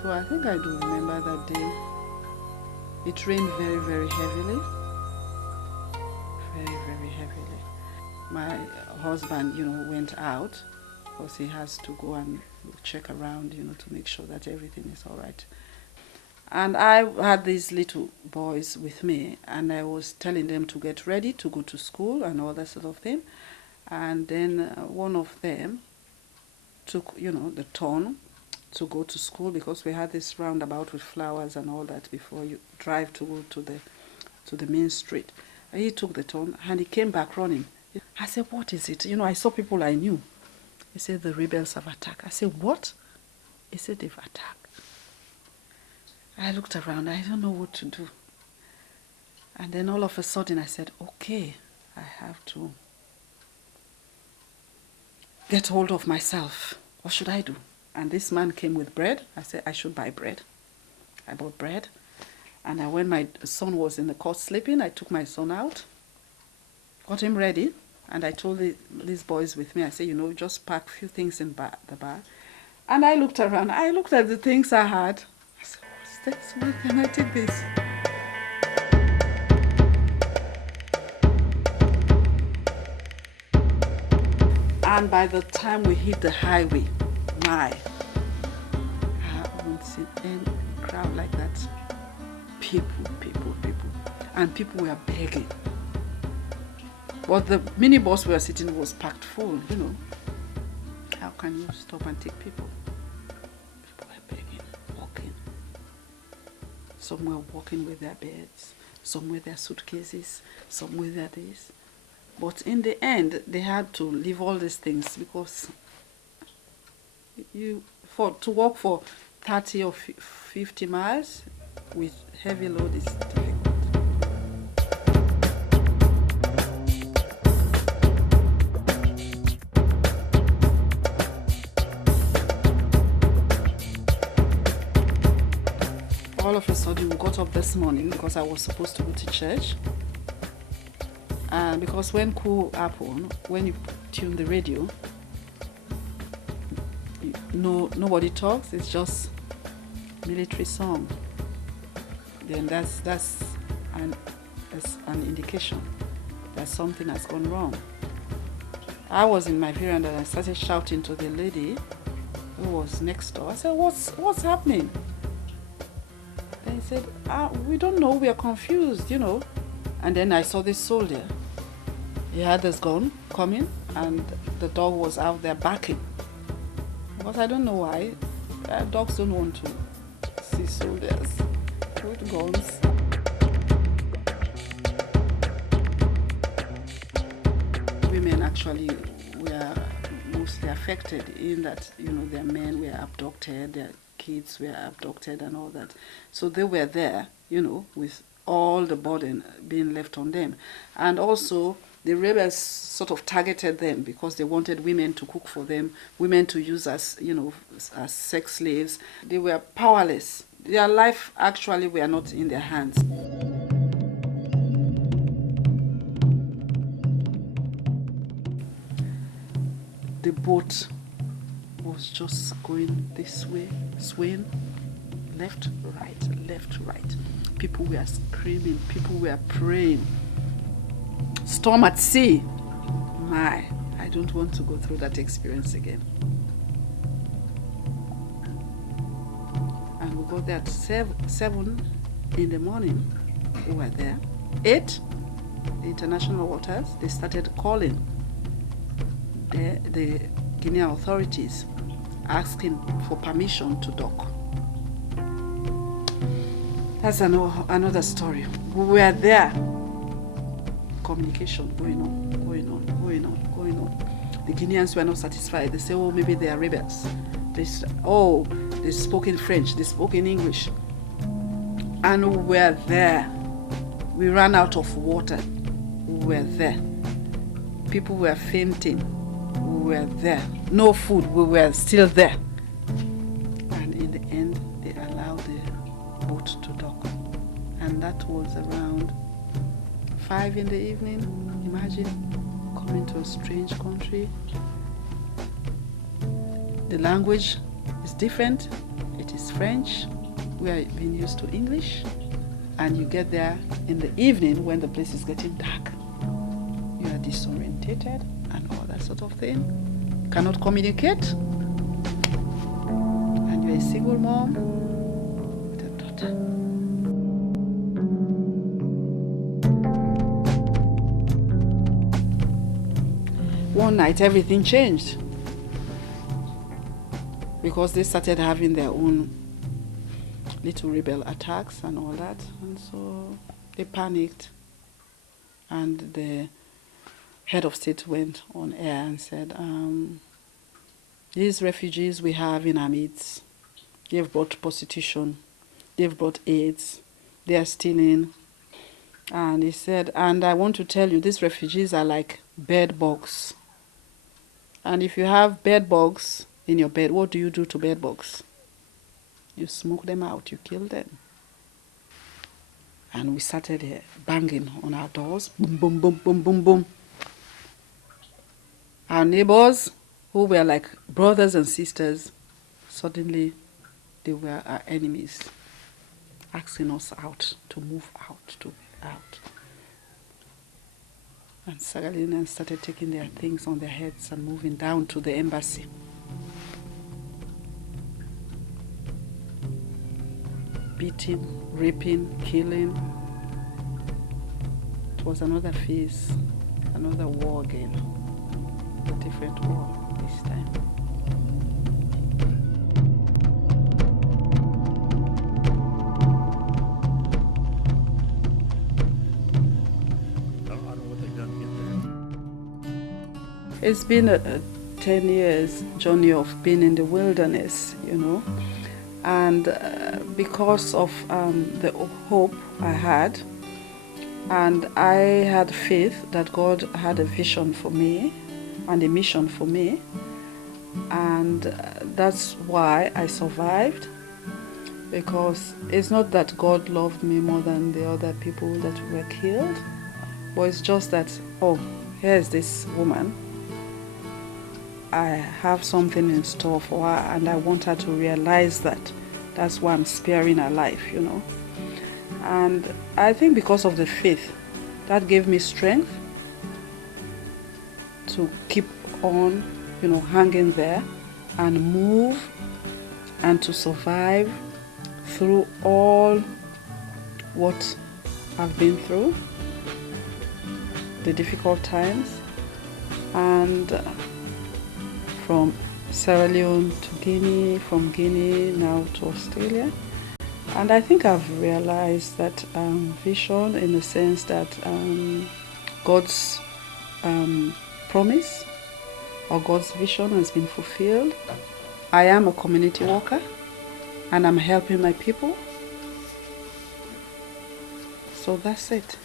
So I think I do remember that day. It rained very, very heavily. Very, very heavily. My husband, went out because he has to go and check around, to make sure that everything is all right. And I had these little boys with me, and I was telling them to get ready to go to school and all that sort of thing. And then one of them took, the turn to go to school, because we had this roundabout with flowers and all that before you drive to go to the main street. And he took the turn and he came back running. I said, what is it? I saw people I knew. He said, the rebels have attacked. I said, what? He said, they've attacked. I looked around. I don't know what to do. And then all of a sudden I said, okay, I have to get hold of myself. What should I do? And this man came with bread. I said, I should buy bread. I bought bread. And when my son was in the cot sleeping, I took my son out, got him ready, and I told these boys with me, I said, just pack a few things in the bag. And I looked around. I looked at the things I had. I said, what's this? Where can I take this? And by the time we hit the highway, I haven't seen any crowd like that. People. And people were begging. But the minibus we were sitting was packed full, How can you stop and take people? People were begging, walking. Some were walking with their beds, some with their suitcases, some with their this. But in the end, they had to leave all these things, because to walk for 30 or 50 miles with heavy load is difficult. All of a sudden we got up this morning because I was supposed to go to church. And because when coup happened, when you tune the radio, nobody talks, it's just military song. Then that's an indication that something has gone wrong. I was in my veranda and I started shouting to the lady who was next door. I said, what's happening? And he said, we don't know, we are confused, And then I saw this soldier. He had his gun coming, and the dog was out there barking. But I don't know why. Dogs don't want to see soldiers with guns. Women actually were mostly affected in that, their men were abducted, their kids were abducted and all that. So they were there, with all the burden being left on them. And also, the rebels sort of targeted them because they wanted women to cook for them, women to use as sex slaves. They were powerless. Their life actually were not in their hands. The boat was just going this way, swaying, left, right. People were screaming, people were praying. Storm at sea. I don't want to go through that experience again. And we got there at 7 in the morning. We were there. 8, the international waters, they started calling the Guinean authorities, asking for permission to dock. That's another story. We were there. Communication going on. The Guineans were not satisfied. They say, maybe they are rebels. They spoke in French, they spoke in English. And we were there. We ran out of water. We were there. People were fainting. We were there. No food. We were still there. And in the end, they allowed the boat to dock. And that was around 5 in the evening. Imagine coming to a strange country. The language is different. It is French. We are being used to English. And you get there in the evening when the place is getting dark. You are disorientated and all that sort of thing. You cannot communicate. And you're a single mom with a daughter. One night everything changed because they started having their own little rebel attacks and all that, and so they panicked, and the head of state went on air and said, these refugees we have in our midst, they've brought prostitution, they've brought AIDS, they are stealing. And he said, and I want to tell you, these refugees are like bed bugs. And if you have bed bugs in your bed, what do you do to bed bugs? You smoke them out, you kill them. And we started banging on our doors. Boom, boom, boom, boom, boom, boom. Our neighbors, who were like brothers and sisters, suddenly they were our enemies, asking us out, to move out, to get out. And Sagalina started taking their things on their heads and moving down to the embassy. Beating, raping, killing. It was another phase, another war again. A different war this time. I don't know what they've done to get there. It's been a 10 years journey of being in the wilderness, you know. And because of the hope I had, and I had faith that God had a vision for me and a mission for me, and that's why I survived, because it's not that God loved me more than the other people that were killed, but it's just that, oh, here's this woman, I have something in store for her, and I want her to realize that. That's why I'm sparing her life, you know. And I think because of the faith, that gave me strength to keep on, you know, hanging there and move and to survive through all what I've been through, the difficult times, and from Sierra Leone to Guinea, from Guinea now to Australia. And I think I've realized that vision, in the sense that God's promise or God's vision has been fulfilled. I am a community worker and I'm helping my people. So that's it.